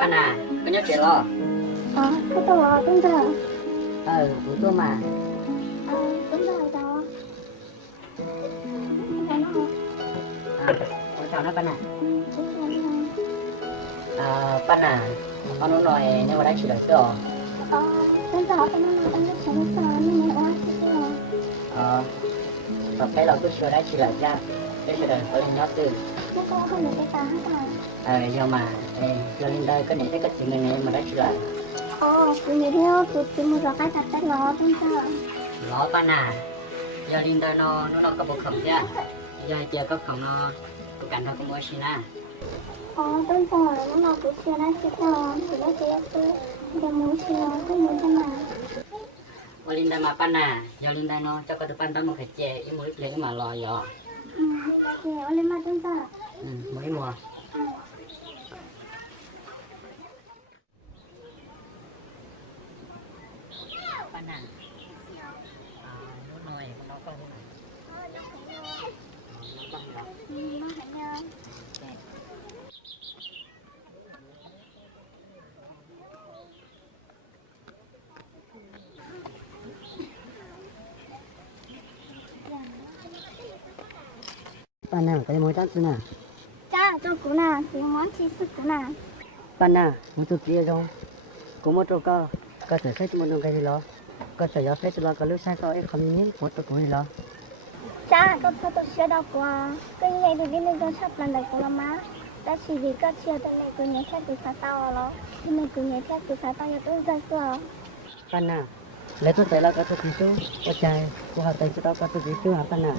Bạn à, có nhớ chuyện lo. Cái tổ đúng giờ. Bố tôi mà. Đúng rồi đó. Cái nó. Ôi chào nó bạn à. Đúng rồi. Bạn à, con nó nói nếu mà đã chỉ là chưa. Đúng giờ cái nó đang rất là sợ nhưng mà đã chưa. Và cái lòng tôi chưa đã chỉ là cha. Cái chuyện đời có lên nhớ từ. Nó có hơn được cái tà hả? Do mà giờ lên đây có những cái chuyện này mà đã chỉ là. Tụi mình theo tụi mình rồi cái thật lo đúng giờ. Lo bạn à. Giờ lên đây nó có bộ khẩm cha. Giờ chưa có khẩm nó cảm thấy có mua xin à. Đúng rồi, nó cũng chưa đã chưa lo. Thì nó sẽ giờ muốn chưa cái muốn thế nào. Linda mà bạn à, giờ Linda nó cho có được bạn tâm một cái chè, ít một ít lấy mà lo giờ. Thì ở lên mà đúng giờ. Mới mùa. Bạn à, nó nói nó con nó con đó. Nó phải nhớ. Bạn à, cái mối chắc nào? Cha, cho cú nào, thì món chi sức cú nào. Bạn à, một chút kia rồi. Cũng một chỗ có thể phép một đồng cái gì đó. Có thể do phép là có lúc sai có không nhìn một chỗ gì đó. Cha, tôi chưa đọc qua. Cái này thì cái này tôi sắp lần đầu của má. Đã chỉ vì các chưa tên này tôi nhớ chắc từ xa tao rồi. Nhưng mà tôi nhớ chắc từ xa tao nhớ tôi ra xưa. Bạn à, lấy tôi thấy là có chút gì chú. Có trai, có hợp tay cho tao có chút gì chú hả bạn à?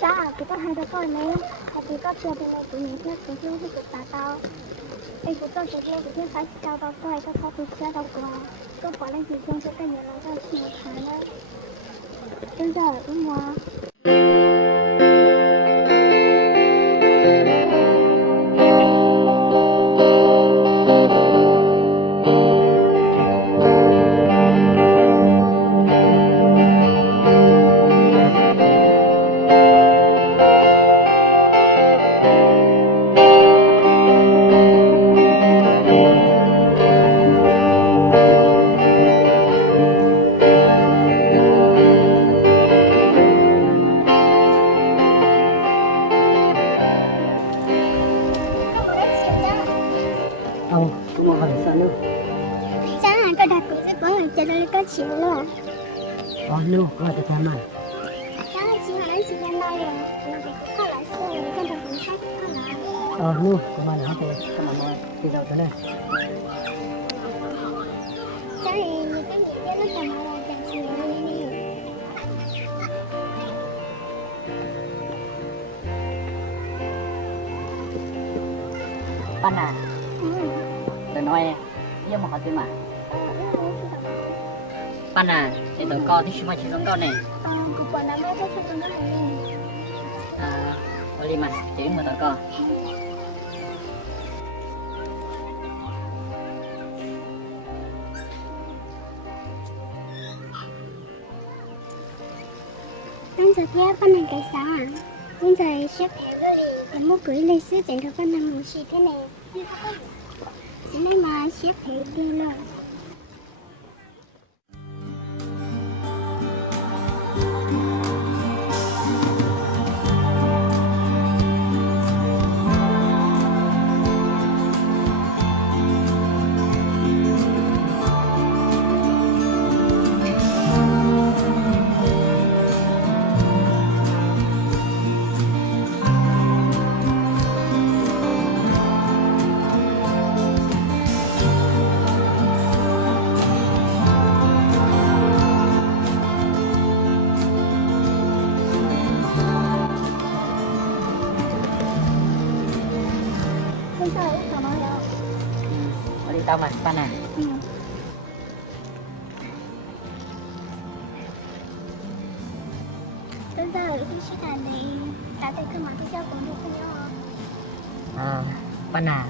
Cha, tôi có hai đứa con này. Và vì các chưa tên này tôi nhớ chắc tôi chưa từ xa tao. Anh cũng tôi sẽ lên từ thiên phái chào tao tôi các khó tôi chưa đọc qua. Tôi bỏ lên thì riêng cho tên nhớ nó ra chỉ một tháng nữa. Bây giờ đúng không? Cũng một hỏi sao nữa. Cha, cái đặt cũng sẽ có người chơi được các chiếu nữa. Luôn, có thể tham à? Cha, chị hỏi chị lên đây rồi. Nó phải có lại xe, cái đặt cũng sách có lại. Luôn, có mà nói thôi, có mà nói, thì đâu thế này. Cha thì những cái gì nó cầm lại là chiếu lên đi. Bạn à, tôi nói, nhưng mà họ tên mà. Bạn à, để tớ con thì chúng mà chỉ giống con này. Của bọn nó mới có cho tôi nó này. Ở đi mà, chỉ mà tớ con. Bây giờ theo con này cái sao à? Bây giờ xếp hẹn rồi thì một cưới lấy sư chạy được con nằm một xí thế này. Thế này mà xếp hẹn đi rồi. Bây giờ có nói đâu? Ở đi tao mà, bạn à. Bây giờ khi chị đàn này đã thấy cơ mà cái giao cũng được không nhớ. Bạn à,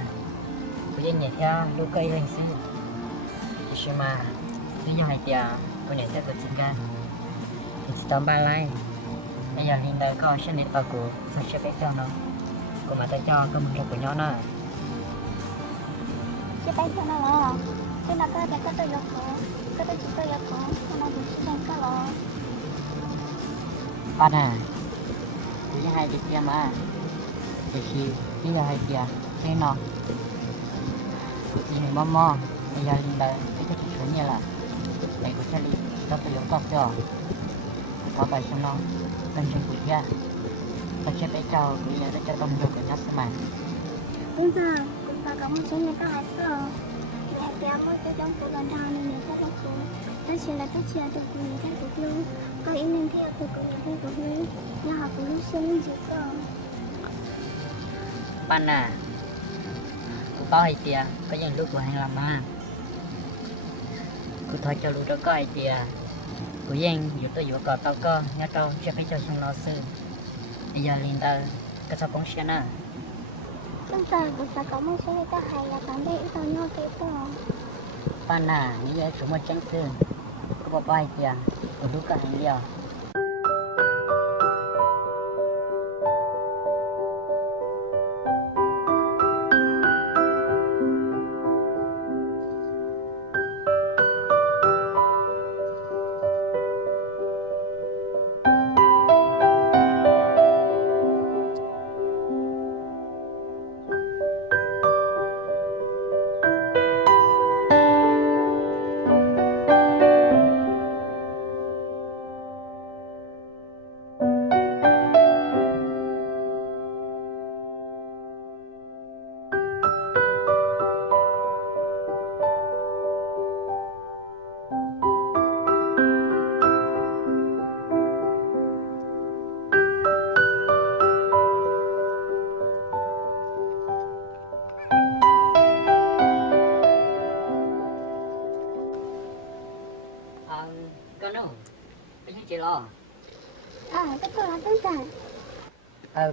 bây giờ nhảy theo lưu cây lên xí. Chỉ mà, bây giờ hai tia, cô nhảy theo của chính gan. Thì chỉ tóm ba lại. Bây giờ lên đây có xin đến vào của sự sẽ biết cho nó. Cô mà ta cho cơ mình cho của nhỏ nó. Xếp tay cho nó lo thế là cái tôiយកក៏ទៅទៅយកក៏nó bị đang có lo bạn à cứ như hai chị kia mà thì khi bây giờ hai kia thế nó nhìn mò mò bây giờ linh đời cái chuyện như là mày của cha linh tao phải giống con cho có bài cho nó bên trên của cha tao sẽ phải cao bây giờ để cho tao được cái nhát mà bây giờ bà có một số người ta hay sợ mẹ kéo một cái giống của lần đầu nên sẽ không có đó chỉ là cái chuyện từ người ta của luôn có ý nên theo từ người ta của luôn nhưng họ cũng sống chỉ có bạn à cô có hay tia có những lúc của hàng làm mà cô thôi cho lúc đó có hay tia cô yên dù tôi dù có tao có nhớ tao sẽ phải cho xong nó sư bây giờ linh đời cái sao cũng sẽ nè bây giờ cũng sẽ có một số người ta hay là cảm thấy tao nhau cái đó bạn à như vậy chúng mình chẳng sư cô bảo bài tia cô lúc cả hàng điều con đâu cái gì chị lo cái đó là đơn giản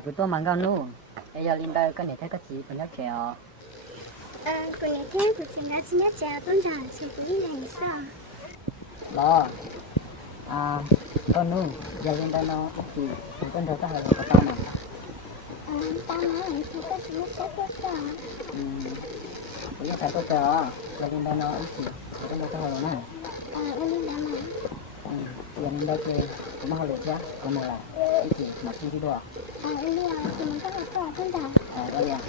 của tôi mang con nu bây giờ linh đời con này thấy cái gì con nhớ chèo của nhà kia của chị đã xin nhắc chào đơn giản sự của đi này sao lo con nu giờ linh đời nó thì con thấy cái là tao mà ta nói là chị có chị sẽ biết sao bây giờ thấy có chờ giờ linh đời nó thì con thấy cái là này em đi làm mà giờ linh đời thì cũng hơi lụt ra còn một là cái gì mà khi đi đùa em đi làm thì mình có thể đơn giản đây à